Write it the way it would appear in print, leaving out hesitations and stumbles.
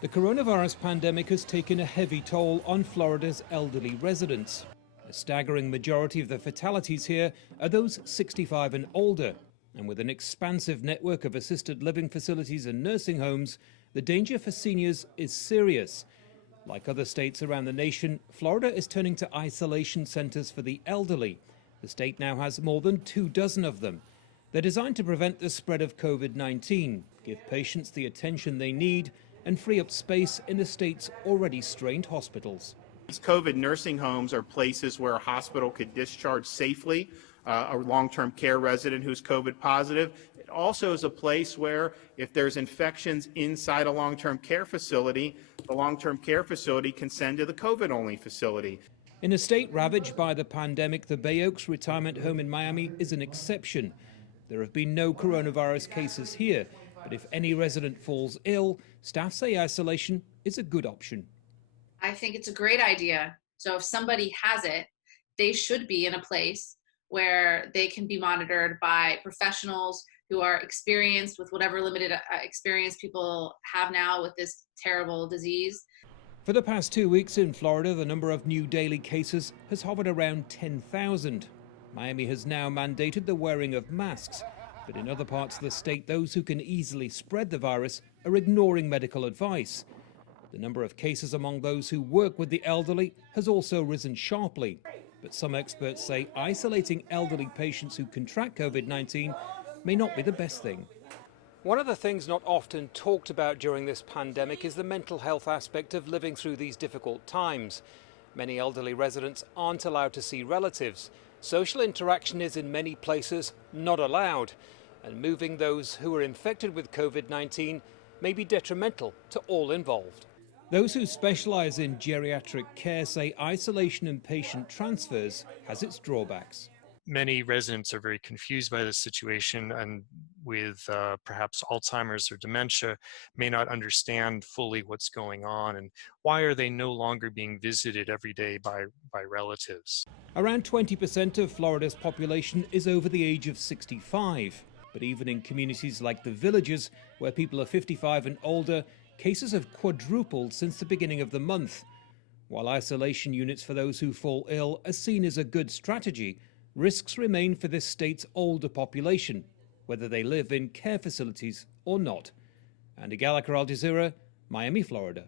The coronavirus pandemic has taken a heavy toll on Florida's elderly residents. A staggering majority of the fatalities here are those 65 and older. And with an expansive network of assisted living facilities and nursing homes, the danger for seniors is serious. Like other states around the nation, Florida is turning to isolation centers for the elderly. The state now has more than 24 of them. They're designed to prevent the spread of COVID-19, give patients the attention they need, and free up space in the state's already strained hospitals. These COVID nursing homes are places where a hospital could discharge safely a long-term care resident who's COVID positive. It also is a place where if there's infections inside a long-term care facility, the long-term care facility can send to the COVID-only facility. In a state ravaged by the pandemic, the Bay Oaks retirement home in Miami is an exception. There have been no coronavirus cases here, but if any resident falls ill, staff say isolation is a good option. I think it's a great idea. So if somebody has it, they should be in a place where they can be monitored by professionals who are experienced with whatever limited experience people have now with this terrible disease. For the past 2 weeks in Florida, the number of new daily cases has hovered around 10,000. Miami has now mandated the wearing of masks, but in other parts of the state, those who can easily spread the virus are ignoring medical advice. The number of cases among those who work with the elderly has also risen sharply. But some experts say isolating elderly patients who contract COVID-19 may not be the best thing. One of the things not often talked about during this pandemic is the mental health aspect of living through these difficult times. Many elderly residents aren't allowed to see relatives. Social interaction is in many places not allowed. And moving those who are infected with COVID-19 may be detrimental to all involved. Those who specialize in geriatric care say isolation and patient transfers has its drawbacks. Many residents are very confused by this situation, and with perhaps Alzheimer's or dementia, may not understand fully what's going on and why are they no longer being visited every day by relatives. Around 20% of Florida's population is over the age of 65. But even in communities like the Villages, where people are 55 and older, cases have quadrupled since the beginning of the month. While isolation units for those who fall ill are seen as a good strategy, risks remain for this state's older population, whether they live in care facilities or not. Andy Gallagher, Al Jazeera, Miami, Florida.